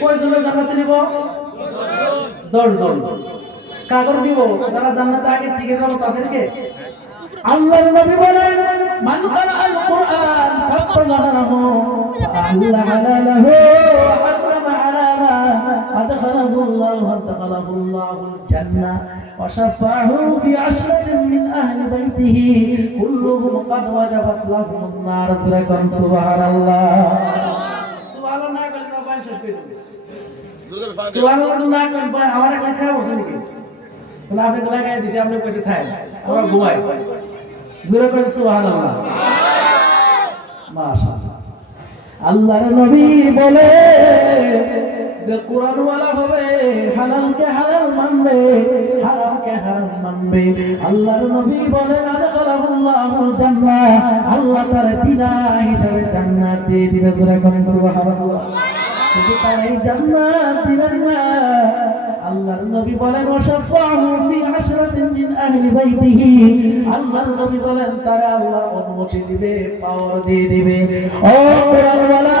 কয়জনের জান্নাতে নিব? 10 জন। কাগর নিব যারা জান্নাতে আগে থেকে যাবে তাদেরকে। আল্লাহর নবী বলেন মান ক্বারাআল কুরআন ফাত্তাযারাহু আল্লাহ হালালাহু হারামা হারামা আদখালাহুল্লাহুল জান্নাহ ওয়া শাফাআহু ফি 'ashratin মিন আহলি বাইতিহি কুল্লুহুম ক্বাদ ওয়াজাবাত লাহুমুন নার। সুবহানাল্লাহ। সুবহানাল্লাহ বলেন না বয়ান শেষ করে দেব। সুবহানাল্লাহ না বলেন আমার একটা খারাপ হচ্ছে নাকি? বলে আপনি লাগাই দিয়েছি আপনি কইতে থাকেন আমরা ঘুমাই। জোরে করে সুবহানাল্লাহ। মাশাআল্লাহ। আল্লাহর নবী বলে যে কোরআন ওয়ালা হবে হালালকে হালাল মানবে হারামকে হারাম মানবে। আল্লাহর নবী বলেন আদখালাহুল্লাহুল জান্নাহ, আল্লাহ তার বিনা হিসাবে জান্নাত দিয়ে দিবে। জোরে করে সুবহানাল্লাহ। শুধু তারই জান্নাত দিবেন না, আল্লাহর নবী বলেন ওয়াশাফাহু ফি 'ashratin মিন আহলি বাইতিহি, আল্লাহর নবী বলেন তারা আল্লাহ অনুমতি দিবে, পাওয়ার দিয়ে দিবে। ও কোরআন ওয়ালা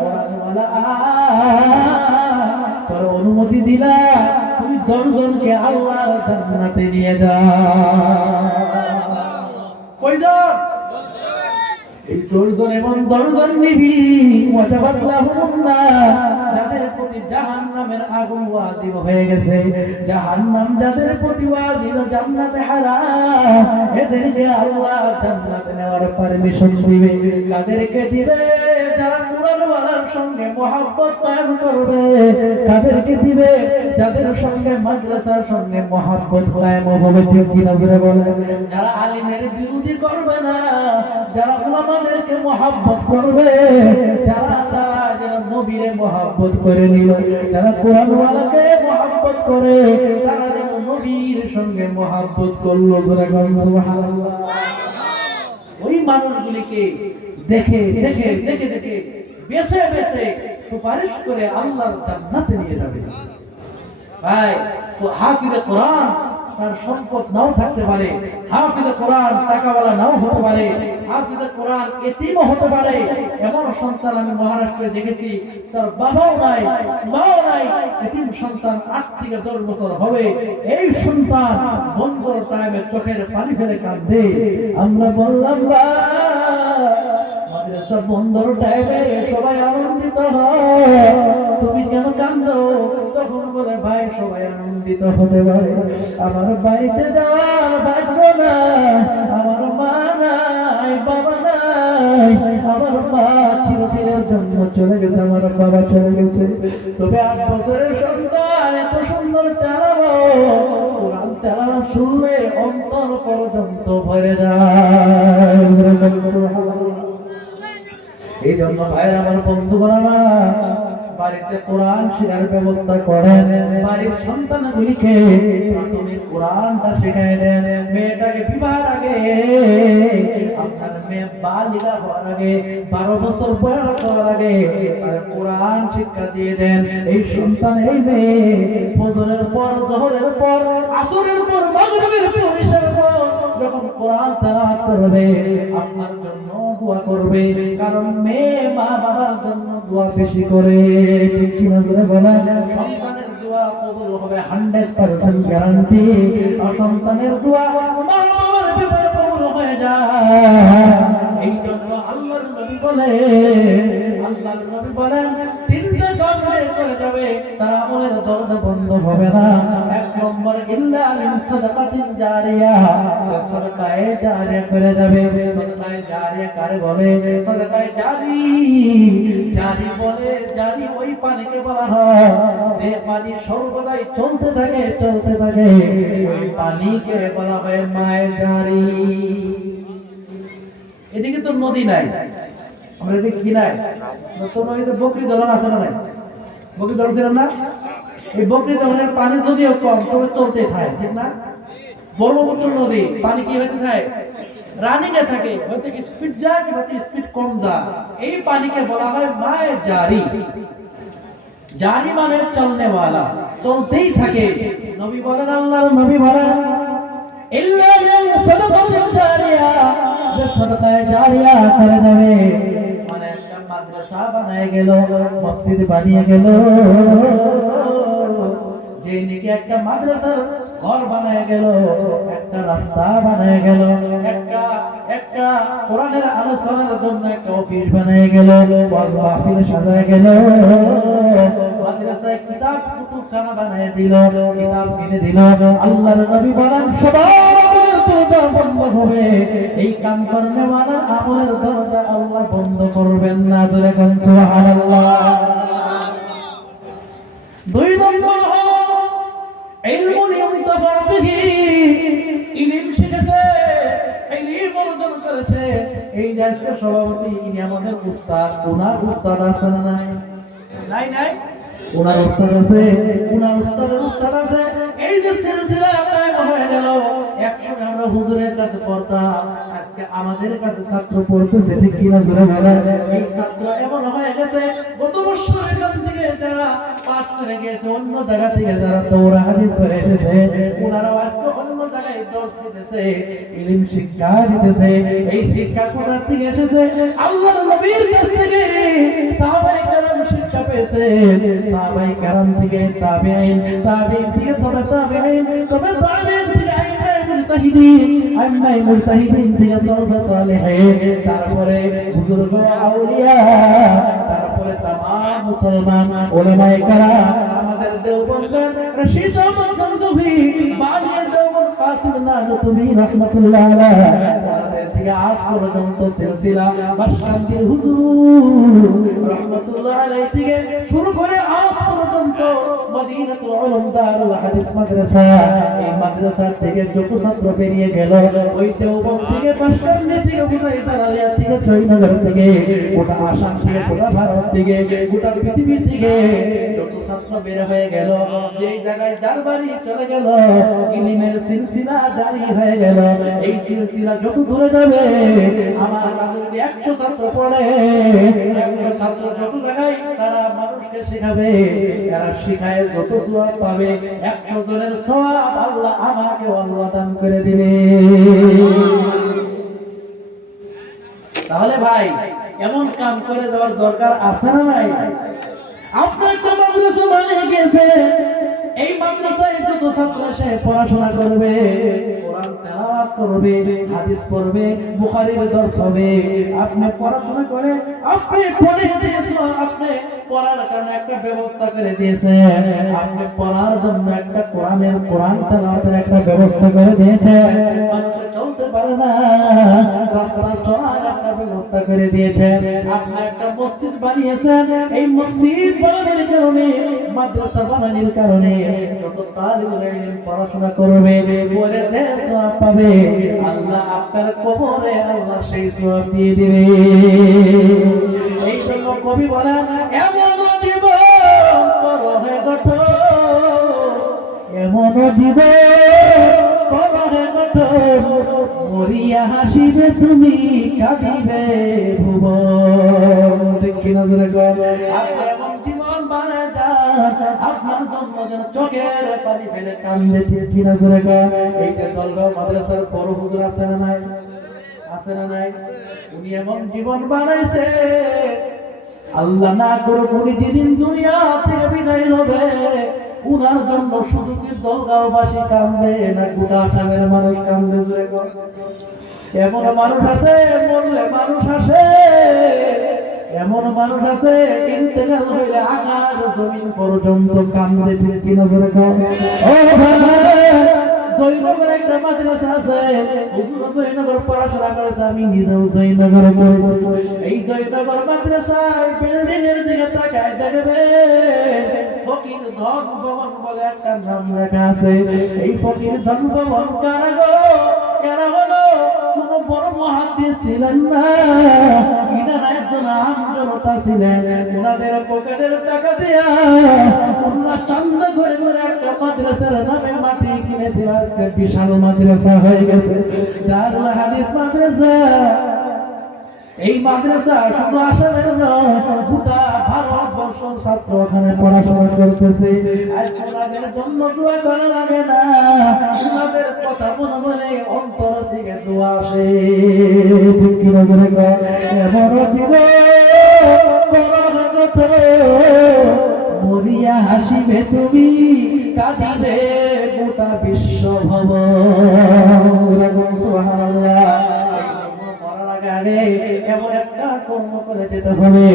কোরআন ওয়ালা তোর অনুমতি দিলা তুই 10 জনকে আল্লাহর জান্নাতে নিয়ে যা। কয়জন? এই 10 জন এবং 10 জন নিবি ওয়াজাবাত লাহুমুন নার, যাদের প্রতি জাহান্নামের আগুন ওয়াজিব হয়ে গেছে, জাহান্নাম যাদের প্রতি ওয়াজিব, জান্নাতে হারাম, এদেরকে আল্লাহ জান্নাতে নেওয়ার পারমিশন দিবে। কাদেরকে দিবে? যারা কোরআন ওয়ালার সঙ্গে মহব্বত কায়েম করবে। কাদেরকে দিবে? যাদের সঙ্গে মাদ্রাসার সঙ্গে মহব্বত কায়েম হবে। ঠিক কিনা জোরে বলে? যারা আলিমের বিরোধী করবে না, যারা উলামাদেরকে মহব্বত করবে, যারা নবীরে মহব্বত করে নিল, যারা কোরআন ওয়ালাকে মহব্বত করে, তারা যেন নবীর সঙ্গে মহব্বত করলো। সুবহানাল্লাহ। ওই মানুষগুলিকে দেখে দেখে দেখে দেখে বেছে বেছে সুপারিশ করে আল্লাহর জান্নাতে নিয়ে যাবে। ভাই, তো হাফিজে কোরআন তার সম্পদ নাও থাকতে পারে, হাফিজে কোরআন টাকাওয়ালা নাও হতে পারে, হাফিজে কোরআন এতিমও হতে পারে। এমন সন্তান আমি মহারাষ্ট্রে দেখেছি, তার বাবাও নাই মাও নাই, এতিম সন্তান 8 থেকে 10 বছর হবে। এই সন্তান বন্ধর টাইমে চোখের পানি ফেলে কাঁদে। আমরা বললাম মাদ্রাসা বন্ধর টাইমে সবাই আনন্দিত হয়, তুমি কেন কাঁদো? তখন বলে ভাই সবাই আনন্দিত হতে পারে, আমার বাড়িতে যাওয়ার ভাগ্য নাই, আমার মা নাই বাবা নাই, আমার মা চিরদিনের জন্য চলে গেছে, আমার বাবা চলে গেছে। তবে 8 বছরের সন্তান এত সুন্দর তেলাওয়াত, কোরআন তেলাওয়াত শুনলে অন্তর পর্যন্ত ভরে যায়। এই জন্য ভাইরা আমার, বন্ধুগণ আমার, বাড়িতে কোরআন শেখার ব্যবস্থা করেন। বাড়ির সন্তানগুলিকে প্রথমে কোরআনটা শেখায় দেন। মেয়েটাকে বিবাহের আগে, আপনার মেয়ে বালিকা হওয়ার আগে, 12 বছর বয়স হওয়ার আগে কোরআন শিক্ষা দিয়ে দেন। এই সন্তান, এই মেয়ে ফজরের পর, জোহরের পর, আসরের পর, মাগরিবের পর, ইশার পর যখন কোরআন তেলাওয়াত করবে, আপনার জন্য দোয়া করবে। কারণ মেয়ে মা বাবার জন্য দোয়া বেশি করে। ঠিক কি না বলেন? সন্তানের দোয়া কবুল হবে 100% গ্যারান্টি। আর সন্তানের দোয়া মা বাবার ব্যাপারে কবুল হয়ে যায়। এই জন্য আল্লাহর নবী বলেন 3টে কাজ করে যাবে, তার আমলের দরজা বন্ধ হবে না। 1 নম্বর ইল্লা মিন সাদাকাতিন জারিয়া, সাদাকায়ে জারিয়া করে যাবে। সাদাকায়ে জারিয়া কারে বলে? সাদাকায়ে জারি, জারি বলে, জারি ওই পানিকে বলা হয় যে পানি সর্বদাই চলতে থাকে চলতে থাকে, ওই পানিকে বলা হয় মায়ে জারি। এদিকে তো নদী নাই, আমরা এদিকে কি নাই? নতুন নদীতে বকরি দলন আছে না? নাই? বকরি দলন ছিল না? এই বকরি দলনের পানি যদিও কম, তবে চলতে থাকে, ঠিক না? ব্রহ্মপুত্র নদী পানি কি হইতে থাকে? রানিংয়ে থাকে, হয়তো স্পিড যায় কিংবা স্পিড কম যায়। এই পানিকে বলা হয় মায়ে জারি। জারি মানে চলনেওয়ালা, চলতেই থাকে। নবী বলেন, আল্লাহর নবী বলেন ইল্লা মিন সাদাকাতিন জারিয়া, যে সাদাকায়ে জারিয়া করে যাবে, মানে একটা মাদ্রাসা বানায় গেল, মসজিদ বানিয়ে গেল। যে নাকি একটা মাদ্রাসার ঘর বানায় গেল, একটা রাস্তা বানায় গেল, একটা কোরআনের আলোচনার জন্য একটা অফিস বানায় গেল, ওয়াজ মাহফিল সাজায় গেল, মাদ্রাসায় কিতাব কুতুবখানা বানায় দিল, কিতাব কিনে দিল। আল্লাহর নবী বলেন সবার দরজা বন্ধ হবে, এই কাম করলে মানে আমলের দরজা আল্লাহ বন্ধ করবেন না। জোরে কোন সুবহানাল্লাহ। দুই নম্বর হলো ইলমুন ইউনতাফা বিহি, ইলম শিখেছে, ইলম অর্জন করেছে। এই যে আজকে সভাপতি, ইনি আমাদের উস্তাদ, ওনার উস্তাদ আছে না নাই? নাই নাই, ওনার উস্তাদ আছে, ওনার উস্তাদের উস্তাদ আছে। এই যে সিলসিলা কায়েম হয়ে গেল, একসময় আমরা হুজুরের কাছে পড়তাম, আজকে আমাদের কাছে ছাত্র পড়তেছে, ঠিক কিনা জোরে বলেন? এই ছাত্র এমন হয়ে গেছে, গত বছর এখান থেকে যারা পাস করে গিয়েছে, অন্য জায়গা থেকে যারা দৌড়া হাদিস করে এসেছে, ওনারাও আজকে অন্য জায়গায় দর্শ দিতেছে, ইলম শিক্ষা দিতেছে। এই শিক্ষা কোথা থেকে এসেছে? আল্লাহর নবীর কাছ থেকে, সাহাবায়ে কেরাম শিক্ষা পেয়েছে, সাহাবায়ে কেরাম থেকে, তাবেঈন, তাবেঈন থেকে তবে তাবেঈন, তবে তাবেঈন থেকে আইম্মায়ে মুজতাহিদিন থেকে সালফে সালেহিন, তারপরে বুজুর্গ আউলিয়া, তারপরে তামাম মুসলমান উলামায়ে কেরাম। আমাদের দেওবন্দের রশিদ আহমদ গঙ্গোহী, বানিয়া দেওবন্দ কাসিম নানতুবি রাহমাতুল্লাহ আলাইহি, তাদের থেকে আজ পর্যন্ত সিলসিলা বাশকান্দির হুজুর রাহমাতুল্লাহ আলাইহি থেকে শুরু করে আজ পর্যন্ত মদিনাতুল উলুম দারুল হাদিস মাদ্রাসা, এই মাদ্রাসা থেকে যত ছাত্র বেরিয়ে গেল, ওই দেওবন্দ থেকে, বাশকান্দি থেকে, গোটা ইসরায়েলিয়া থেকে, জয়নগর থেকে, গোটা আসাম থেকে, গোটা ভারত থেকে, গোটা পৃথিবী থেকে যত ছাত্র বের হয়ে গেল, যেই জায়গায় যার বাড়ি চলে গেল, ইলমের সিলসিলা জারি হয়ে গেল। এই সিলসিলা যত দূরে যাবে, আমার কাছে যদি 100 ছাত্র পড়ে, 100 ছাত্র যত জায়গায় তারা মানুষকে শেখাবে, তারা শিখায় যত সওয়াব পাবে, 100 জনের সওয়াব আল্লাহ আমাকে আল্লাহ দান করে দিবে। তাহলে ভাই, এমন কাম করে দেওয়ার দরকার আছে না নাই? আপনার একটা মাদ্রাসা বানিয়ে গেছে, এই মাদ্রাসায় যত ছাত্র এসে পড়াশোনা করবে, কোরআন তেলাওয়াত করবে, হাদিস পড়বে, বুখারীর দর্স হবে, আপনি পড়াশোনা করে, আপনি পড়ে দিয়েছেন, আপনি পড়ার কারণে একটা ব্যবস্থা করে দিয়েছেন, আপনি পড়ার জন্য একটা কোরআন তেলাওয়াতের একটা ব্যবস্থা করে দিয়েছেন, মানুষ চলতে পারে না, রাস্তা চলার একটা ব্যবস্থা করে দিয়েছেন, আপনি একটা মসজিদ বানিয়েছেন, এই মসজিদ বানানোর কারণে, মাদ্রাসা বানানোর কারণে যত তালিবুল ইলম পড়াশোনা করবে, পড়ে যে সওয়াব পাবে, আল্লাহ আপনার কবরে আল্লাহ সেই সওয়াব দিয়ে দিবে। এই জন্য কবি বলেন, এমন জীবন করহে গঠন, এমন জীবন করহে গঠন, মরিয়া হাসিবে তুমি, কাঁদিবে ভুবন। ঠিক কিনা জোরে কর? আপনি এমন জীবন বানায় যান, আপনার জন্য যেন চোখের পানি ফেলে কান্দে। ঠিক কিনা জোরে কর? এই যে দলগাঁও মাদ্রাসার বড় হুজুর আছে না নাই? আছে না নাই? উনি এমন জীবন বানাইছে, আল্লাহ না করুক উনি যেদিন দুনিয়া থেকে বিদায় হবে, উনার জন্য শুধু কি দলগাঁওবাসী কাঁদবে না গোটা আসামের মানুষ কাঁদবে? এমন মানুষ আছে, মরলে মানুষ আসে, এমন মানুষ আছে ইন্তেকাল হইলে আকাশ জমিন পর্যন্ত কাঁদবে। ঠিক কিনা জোরে কর? ও ভাই, জয়নগরে একটা মাদ্রাসা আছে, হুজুর জয়নগর পড়াশোনা করেছে, আমি নিজেও জয়নগরে পড়েছি। এই জয়নগর মাদ্রাসায় বিল্ডিং এর দিকে তাকায় দেখবে ফকির ধন ভবন বলে একটা নাম লেখা আছে। এই ফকির ধন ভবন কারা গো? এরা হলো কোন বড় মুহাদ্দিস ছিলেন না, ইনারা একজন আম জনতা ছিলেন। ওনাদের পকেটের টাকা দিয়া ওনারা চান্দা করে করে একটা মাদ্রাসার নামে মাটি কিনে দিয়ে আজকে বিশাল মাদ্রাসা হয়ে গেছে, দারুল হাদিস মাদ্রাসা। এই মাদ্রাসা শুধু আসামের নয়, গোটা ভারতবর্ষ ছাত্র ওখানে পড়াশোনা করতেছে। আজকে ওনাদের জন্য দোয়া করা লাগে না, ওনাদের কথা মনে মনে অন্তর থেকে দোয়া আসে। ঠিক কিনা করে এমন জীবন মরিয়া হাসিবে তুমি, কাঁদিবে গোটা বিশ্ব ভব। এমন একটা কর্ম করে যেতে হবে।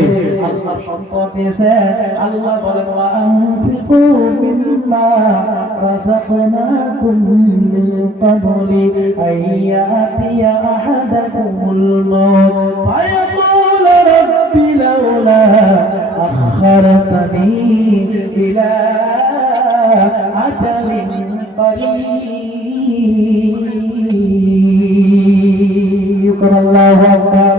আল্লাহ সম্পদ দিয়েছে, আল্লাহ বলেন ওয়ানফিকু মিম্মা রাযাকনাকুম মিন ক্বাবলি আইয়াতিয়া আহাদাকুমুল মাউত ফায়াকুল রাব্বি লাউলা আখখারতানি ইলা আজালিন করিব। আল্লাহু আকবার।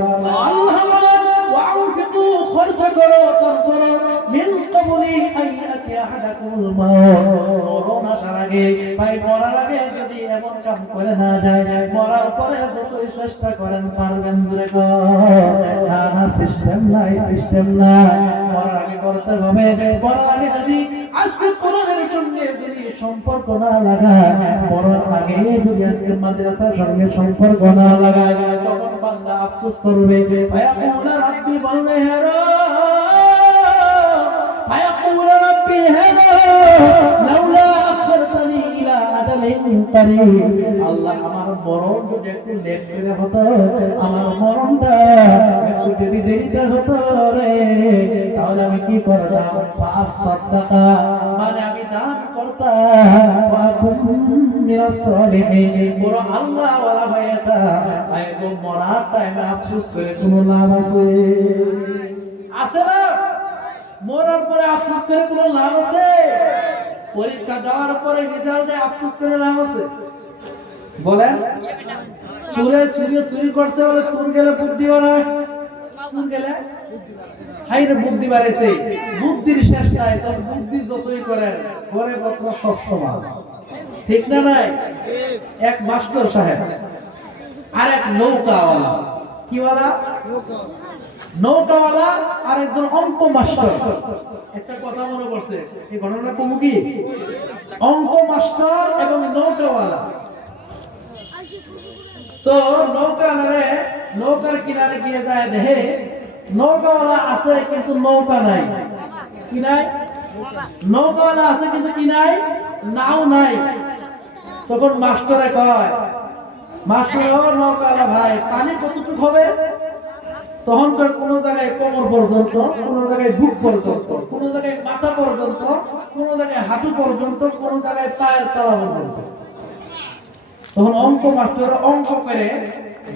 আল্লাহ বলেন ওয়ানফিকু, খরচ করো, দান করো, মিন ক্বাবলি আইয়াতি আহাদাকুমুল মাউত, মরণ আসার আগে, ভাই মরার আগে যদি এমন কাম করে না যায়, মরার পরে যতই চেষ্টা করেন পারবেন জোরে না সিস্টেম নাই, সিস্টেম নাই, মরার আগে করতে হবে। মরার আগে যদি আজকে কোরআনের সঙ্গে যদি সম্পর্ক না লাগায়, মরার আগে যদি আজকে মাদ্রাসার সঙ্গে সম্পর্ক না লাগায়, তখন বান্দা আফসোস করবে। ফায়াকুল রাব্বি, বলবে হে ফায়াকুল রাব্বি হে লাউলা আখরতানি ইলা আজালিন করিব। আল্লাহ আমার মরণ যদি একটু লেট করে হতো, আমার মরণটা একটু দেরিতে হতো রে, তাহলে আমি কি করতাম? 5 টাকা মানে আমি দান করতাম। মিনাস সালিহিন, বড় আল্লাহ ওয়ালা ভাইয়াটা আইগো মরার টাইমে আফসোস করে কোনো লাভ আছে? আছে না? মরার পরে আফসোস করে কোনো লাভ আছে? পরীক্ষা দেওয়ার পরে রেজাল্টে আফসোস করে লাভ আছে? বলেন, চুরি করতে বলে চুর গেলে বুদ্ধি বাড়ায়, চুর গেলে হাইরে বুদ্ধি বাড়াইছে, বুদ্ধির শেষ নাই। তোর বুদ্ধি যতই করেন ঘরে পত্র সব সমান, ঠিক না? নাই এক মাস্টার সাহেব আর এক নৌকাওয়ালা, কি বলা? নৌকাওয়ালা আর একজন অঙ্ক মাস্টার। একটা কথা মনে পড়ছে, এই ঘটনাটা কমু কি? অঙ্ক মাস্টার এবং নৌকাওয়ালা। তো নৌকার কিনারে গিয়ে যায়, দেখে নৌকাওয়ালা আছে কিন্তু নৌকা নাই। কি নাই? নৌকাওয়ালা আছে কিন্তু কি নাই? নাও নাই। তখন মাস্টারে কয়, মাস্টার ও নৌকাওয়ালা ভাই, পানি কতটুকু হবে? তখন কোন জায়গায় কোমর পর্যন্ত, কোন জায়গায় বুক পর্যন্ত, কোন জায়গায় মাথা পর্যন্ত, কোন জায়গায় হাঁটু পর্যন্ত, কোন জায়গায় পায়ের তলা পর্যন্ত। তখন অঙ্ক মাস্টার অঙ্ক করে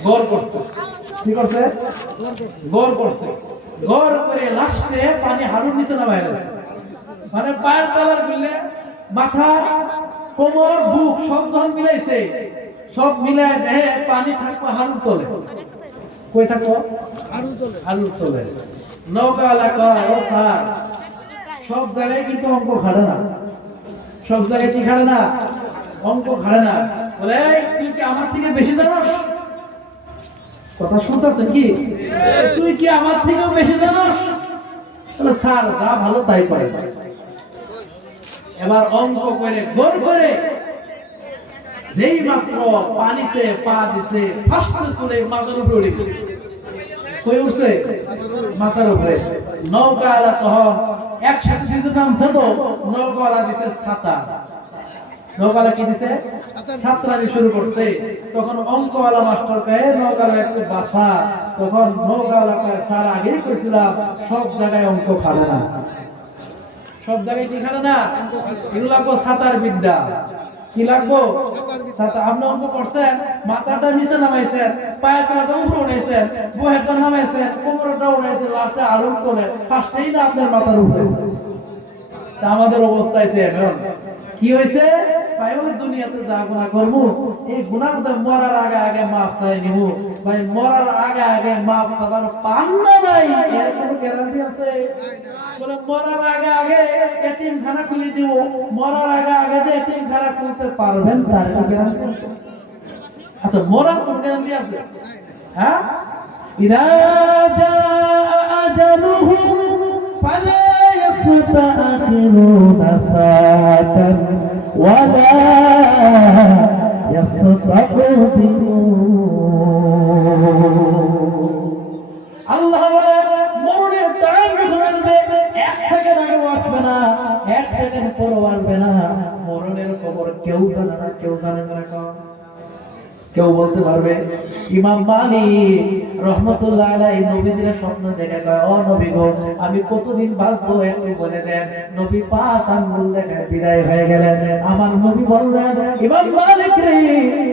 গড় করছে। কি করছে? গড় করছে। গড় করে লাস্টে পানি হাঁটুর নিচে নামায় গেছে। মানে পায়ের তলার গুললে মাথা, কোমর, বুক সব যখন মিলাইছে, সব মিলায় দেহে পানি থাকবে হাঁটুর তলে। কই থাকো? হাঁটুর তলে। নৌকাওয়ালা কয়, ও স্যার, সব জায়গায় কিন্তু অঙ্ক খাড়ে না, সব জায়গায় কি খাড়ে না? অঙ্ক খাড়ে না। বলে তুই কি আমার থেকে বেশি জানোস? কথা শুনতেছেন কি? তুই কি আমার থেকেও বেশি জানোস? বলে স্যার যা ভালো তাই করে। এবার অঙ্ক করে গোল করে যেই মাত্র পানিতে পা দিছে, ফাস্ট চলে মাথার উপরে উঠে গেছে। কই উঠছে? মাথার উপরে। নৌকাওয়ালা তখন একসাথে দুটো নামছে, তো নৌকাওয়ালা দিছে ছাতা। নৌকাওয়ালা কি দিছে? ছাত্রানি শুরু করছে। তখন অঙ্কওয়ালা মাস্টার কয়ে নৌকাওয়ালা একটু বাসা। তখন নৌকাওয়ালা কয়ে, স্যার আগেই কইছিলাম সব জায়গায় অঙ্ক খাবে না। সব জায়গায় কি খাবে না? এগুলো লাগবো ছাতার বিদ্যা। কি লাগবো? ছাতা। আপনি অঙ্ক করছেন, মাথাটা নিচে নামাইছেন, পায়ের তলাটা উপরে উঠাইছেন, বুকেরটা নামাইছেন, কোমরটা উঠাইছেন, লাস্টে আলুর তোলে, ফার্স্টেই না আপনার মাথার উপরে। তা আমাদের অবস্থা হয়েছে এখন কি হয়েছে? ভাই বলে দুনিয়াতে যা গুনাহ করব, এই গুনাহ তো মরার আগে আগে মাফ চাই নিব। ভাই মরার আগে আগে মাফ চাবার পান্না নাই, এর কোনো গ্যারান্টি আছে? বলে মরার আগে আগে এতিমখানা খুলে দিব, মরার আগে আগে যে এতিমখানা খুলতে পারবেন তার কি গ্যারান্টি আছে? আচ্ছা, মরার কোন গ্যারান্টি আছে? হ্যাঁ, ইদা জাআ আজালুহুম ফালা ইস্তাখিরুনা সাআতান ওয়ালা ইস্তাকদিমুন। আল্লাহ বলে মরণের না, এক সেকেন্ড পরও আসবে না। মরণের খবর কেউ জানে না, কেউ জানে না। কেউ বলতে পারবে? ইমাম মালিক রহমতুল্লাহ আলাইহি নবীদের স্বপ্ন দেখে কয়, ও নবী গো, আমি কতদিন বাঁচবো একটু বলে দেন। নবী 5 আঙ্গুল দেখে বিদায় হয়ে গেলেন। আমার নবী বললেন, ইমাম মালিক রে,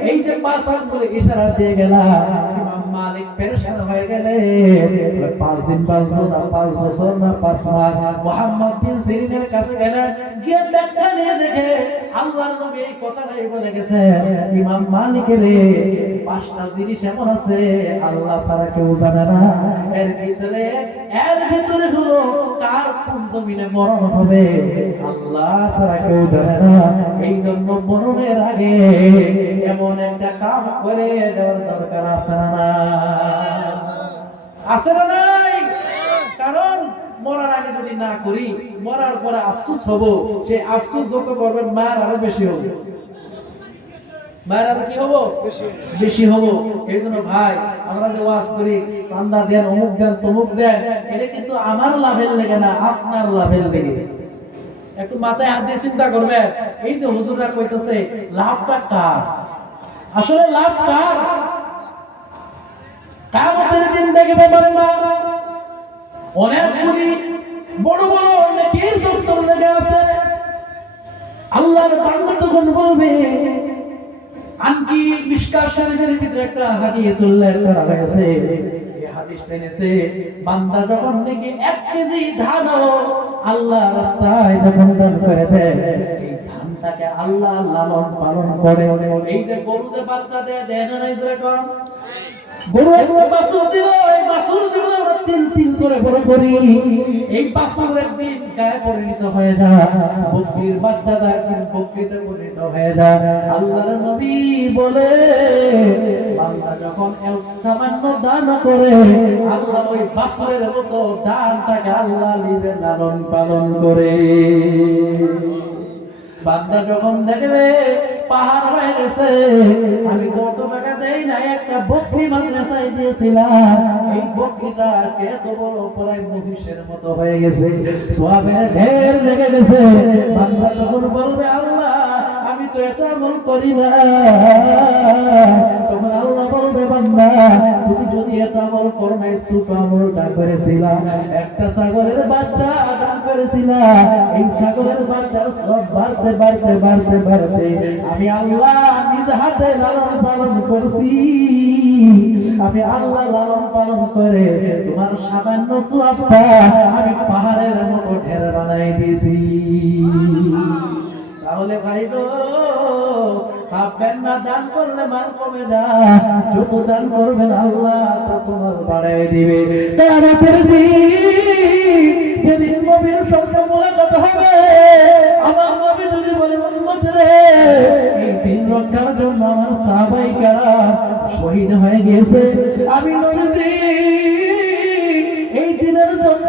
এই যে 5 আঙ্গুলে ইশারা দিয়ে গেলাম, ইমাম মালিক পেরেশান হয়ে গেলেন। 5 দিন বাঁচবো না, 5 বছর না, 5 মাস। মুহাম্মদ বিন সিরিনের কাছে গেলেন, গিয়ে ব্যাখ্যা নিয়ে দেখে আল্লাহর নবী এই কথাটাই বলে গেছে, ইমাম মালিক রে, 5টা জিনিস এমন আছে আল্লাহ ছাড়া কেউ জানে না। এর ভিতরে হলো কার কোন জমিনে মরণ হবে আল্লাহ ছাড়া কেউ জানে না। এই জন্য মরণের আগে এমন একটা কাম করে দেওয়ার দরকার আছে না? আছে না নাই? কারণ মরার আগে যদি না করি, মরার পরে আফসোস হব। সেই আফসোস যত করবেন মার আরো বেশি হবে, মায়ের আর কি হবো? বেশি হবো। এই জন্য ভাই, আমরা যে ওয়াজ করি, চান্দা দেন, অমুক দেন, তমুক দেন, এটা কিন্তু আমার লাভের লেগে না, আপনার লাভের লেগে। একটু মাথায় হাত দিয়ে চিন্তা করবেন, এই যে হুজুররা কইতেছে লাভটা কার? আসলে লাভ কার? কিয়ামতের দিন দেখবে বান্দা অনেকগুলি বড় বড় নেকির দপ্তর লেগে আছে। আল্লাহর বান্দা তখন বলবে, আনকি মিশকাত শরীফের ভিতরে একটা হাদিস উল্লেখ করা হয়েছে। এই হাদিস এনেছে, বান্দা যখন নাকি 1 কেজি ধান আল্লাহ রাস্তায় যখন দান করে দেয়, এই ধানটাকে আল্লাহ লালন পালন করে। এই যে গরু যে বাচ্চা দেয় না, নাই জোরে কম, গরু একটা বাছুর দিল, এই বাছুর দিল আমরা তিল তিল করে বড় করি। এই বাছুর একদিন গায়ে পরিণত হয়ে যায়, বকরির বাচ্চাটা একদিন বকরিতে পরিণত হয়ে যায়। আল্লাহর নবী বলে, বান্দা যখন সামান্য দান করে, আল্লাহ ওই বাছুরের মতো দানটাকে আল্লাহ নিজে লালন পালন করে। বান্দা যখন দেখবে পাহাড় হয়ে গেছে, আমি কত টাকা দেই না, একটা বকরি মাদ্রাসায় দিয়েছিলাম, এই বকরিটা এত বড় প্রায় মহিষের মতো হয়ে গেছে, সওয়াবের ঢের লেগে গেছে। বান্দা তখন বলবে, আল্লাহ আমি তো এত আমল করি না। তখন আল্লাহ বলবে, বান্দা তুমি যদি এত আমল করো নাই, ছোট আমলটা করেছিলা, একটা ছাগলের বাচ্চা দান করেছিলা, এই ছাগলের বাচ্চার সব বাড়তে বাড়তে বাড়তে বাড়তে আমি আল্লাহ নিজ হাতে লালন পালন করছি। আমি আল্লাহ লালন পালন করে তোমার সামান্য সওয়াবটা আমি পাহাড়ের মতো ঢের বানাই দিয়েছি। তাহলে ভাই গো, ভাববেন না দান করলে মাল কমে না, যত দান করবেন আল্লাহ তত মাল বাড়াই দিবে। কিয়ামতের দিন যেদিন নবীর সঙ্গে মুলাকাত হবে, আমার নবী যদি বলে, উম্মত রে, এই দিন রক্ষার জন্য আমার সাহাবায়ে কেরাম শহীদ হয়ে গেছে, আমি নবীজি এই দিনের জন্য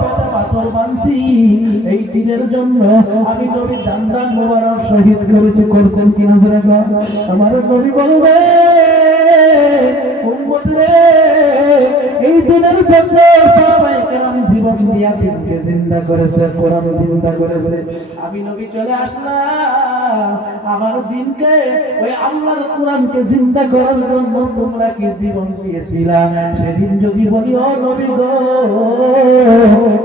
পেটে পাথর বাঁধছি, এই দিনের জন্য আমি নবী দান দান মোবারক শহীদ করেছি। করছেন কিনা জোরে কর। আমার নবী বলবে, উম্মত রে, এই দিনের জন্য সাহাবায়ে কেরাম জীবন দিয়া দিনকে চিন্তা করেছে, কোরআন চিন্তা করেছে। আমি নবী চলে আসলাম আমার দিনকে, ওই আল্লাহর কোরআনকে চিন্তা করার জন্য তোমরা কি জীবন দিয়েছিলা? সেদিন যদি বলি, ও নবী গো,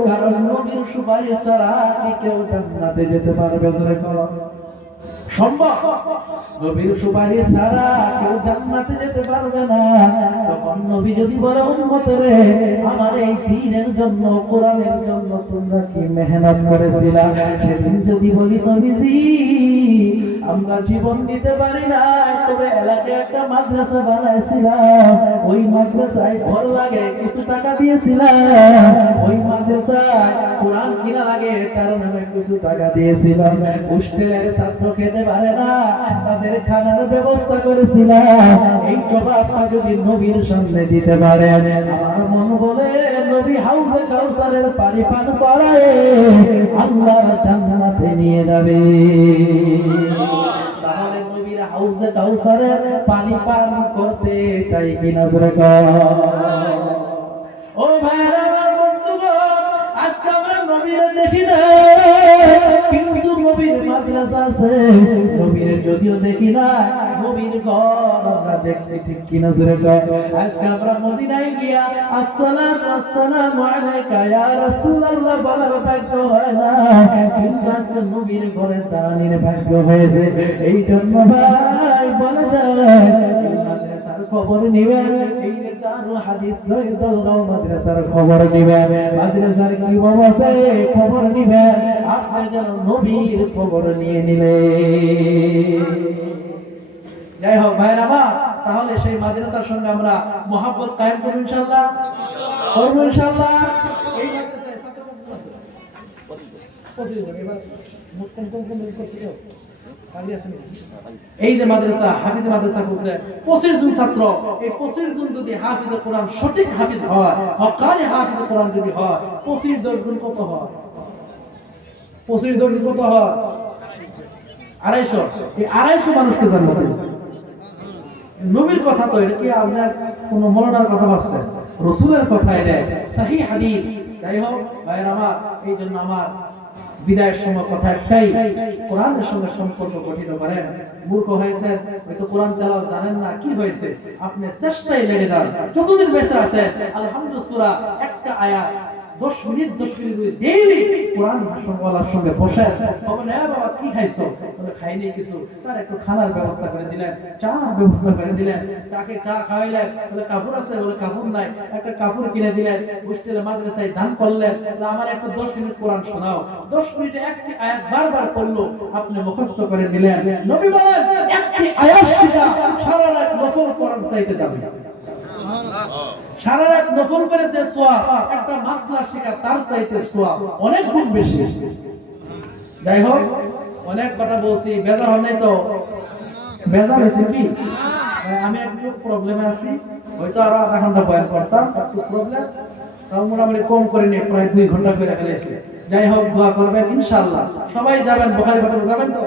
কারণ নবীর সুপারিশ ছাড়া কি কেউ জান্নাতে যেতে পারবে? জোরে করো, সম্ভব? নবীর সুপারিশ ছাড়া কেউ জান্নাতে যেতে পারবে না। তখন নবী যদি বলে, উম্মত রে, আমার এই দ্বীনের জন্য, কোরআনের জন্য তোমরা কি মেহনত করেছিলা? সেদিন যদি বলি, নবীজি আমরা জীবন দিতে পারি না, তবে এলাকায় একটা মাদ্রাসা বানাইছিলাম, ওই মাদ্রাসায় ঘর লাগে কিছু টাকা দিয়েছিলাম, ওই মাদ্রাসায় কোরআন কিনা লাগে তার নামে কিছু টাকা দিয়েছিলাম, হোস্টেলের ছাত্র খেতে পারে না, তাদের খানার ব্যবস্থা করেছিলাম, এই জবাবটা যদি নবীর সামনে দিতে পারে, আমার মন বলে নবী হাউজে কাউসারের পানি পান করায় আল্লাহর জান্নাতে নিয়ে যাবে। তাহলে নবীর হাউজে কাউসারের পানি পান করতে চাই কিনা জোরে কর। ও ভাইরা, আমার বন্ধুগণ, আজকে আমরা নবীরে দেখি না, মাদ্রাসা আছে, নবীর যদিও দেখি না, নবীর ঘর আমরা দেখছি, ঠিক কিনা জোরে কয়? আজকে আমরা মদিনায় গিয়া আসসালাতু আসসালামু আলাইকা ইয়া রাসূলুল্লাহ বলার ভাগ্য হয় না, কিন্তু আজকে নবীর ঘরে দাঁড়ানোর ভাগ্য হয়েছে। এই জন্য ভাই বলে দেয় মাদ্রাসার খবর নিবেন, এই যে দারুল হাদিস দলগাঁও মাদ্রাসার খবর নিবেন, মাদ্রাসার কি অবস্থা খবর নিবেন, আপনি যেন নবীর খবর নিয়ে নিলে। যাই হোক ভাইরা আমার, তাহলে সেই মাদ্রাসার সঙ্গে আমরা মহব্বত কায়েম করব ইনশাআল্লাহ, করব ইনশাআল্লাহ। এই মাদ্রাসায় ছাত্র কত আছে? 25 জন। এবার মোট কোন করছে কেউ? এই যে মাদ্রাসা হাফিজ মাদ্রাসা করছে 25 জন ছাত্র, এই 25 জন যদি হাফিজ কোরআন সঠিক হাফিজ হয়, হক্কানি হাফিজ কোরআন যদি হয়, 25 10 গুণ কত হয়? 25 10 গুণ কত হয়? 250। এই 250 মানুষকে জান্নাত দিবে। নবীর কথা তো এটা কি আপনার কোন মৌলানার কথা বলছে? রাসূলের কথা, এটা সহিহ হাদিস। যাই হোক ভাইরা আমার, এই জন্য আমার বিদায়ের সময় কথা একটাই, কোরআনের সঙ্গে সম্পর্ক গঠিত করেন। মূর্খ হয়েছেন, হয়তো কোরআন তেলাওয়াত জানেন না, কি হয়েছে? আপনি চেষ্টায় লেগে যান, যতদিন বেঁচে আছেন আলহামদুলিল্লাহ সূরা একটা আয়াত 10 মিনিট যদি ডেইলি কোরআন ভাষণওয়ালার সঙ্গে বসে বলেন, হ্যাঁ বাবা কি খাইছো? বলে খাইনি কিছু। তার একটু খানার ব্যবস্থা করে দিলেন, চার ব্যবস্থা করে দিলেন, তাকে চা খাওয়াইলেন। বলে কাপড় আছে? বলে কাপড় নাই। একটা কাপড় কিনে দিলেন, হোস্টেলে মাদ্রাসায় দান করলেন, আমার একটু 10 মিনিট কোরআন শোনাও। 10 মিনিটে একটি আয়াত বারবার পড়লো, আপনি মুখস্থ করে নিলেন। নবী বলেন একটি আয়াত শিখা সারা রাত নফল কোরআন চাইতে যাবে। সারা রাত নফল করে যে সওয়াব, একটা মাসলা শেখা তার চাইতে সওয়াব অনেক গুণ বেশি। যাই হোক, অনেক কথা বলছি, বেজার হল নাই তো? বেজার হয়েছে কি? আমি একটু প্রবলেমে আছি, হয়তো আরো আধা ঘন্টা বয়ান করতাম, একটু প্রবলেম, তাও মোটামুটি কম করে নিয়ে প্রায় 2 ঘন্টা করে ফেলেছি। যাই হোক, দোয়া করবেন ইনশাআল্লাহ। সবাই যাবেন বুখারী খতমে, যাবেন তো?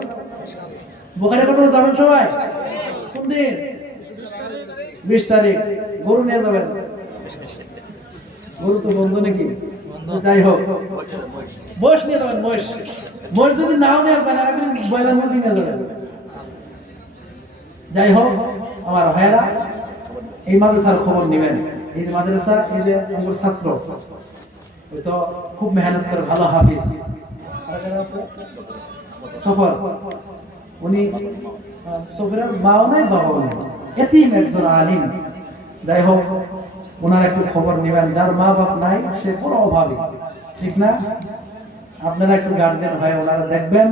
বুখারী খতমে যাবেন সবাই? কোন দিন? 20 তারিখ। গরু নিয়ে যাবেন? গরু তো বন্ধ নাকি? যাই হোক, বয়স নিয়ে যাবেন। বয়স যদি নাও নেওয়ার পারেন, আর একদিন বয়লার মুরগি নিয়ে যাবেন। যাই হোক আমার ভাইয়েরা, এই মাদ্রাসার খবর নেবেন। এই যে মাদ্রাসা, এই যে আমার ছাত্র, ওই তো খুব মেহনত করে, ভালো হাফিজ। সফর, উনি সফরের মাও নাই বাবাও নাই, এতিম একজন আলিম। যাই হোক, ওনার একটু খবর নেবেন। যার মা বাপ নাই সে পুরো অভাবী, ঠিক না? আপনারা একটু গার্জেন হয়ে ওনারা দেখবেন।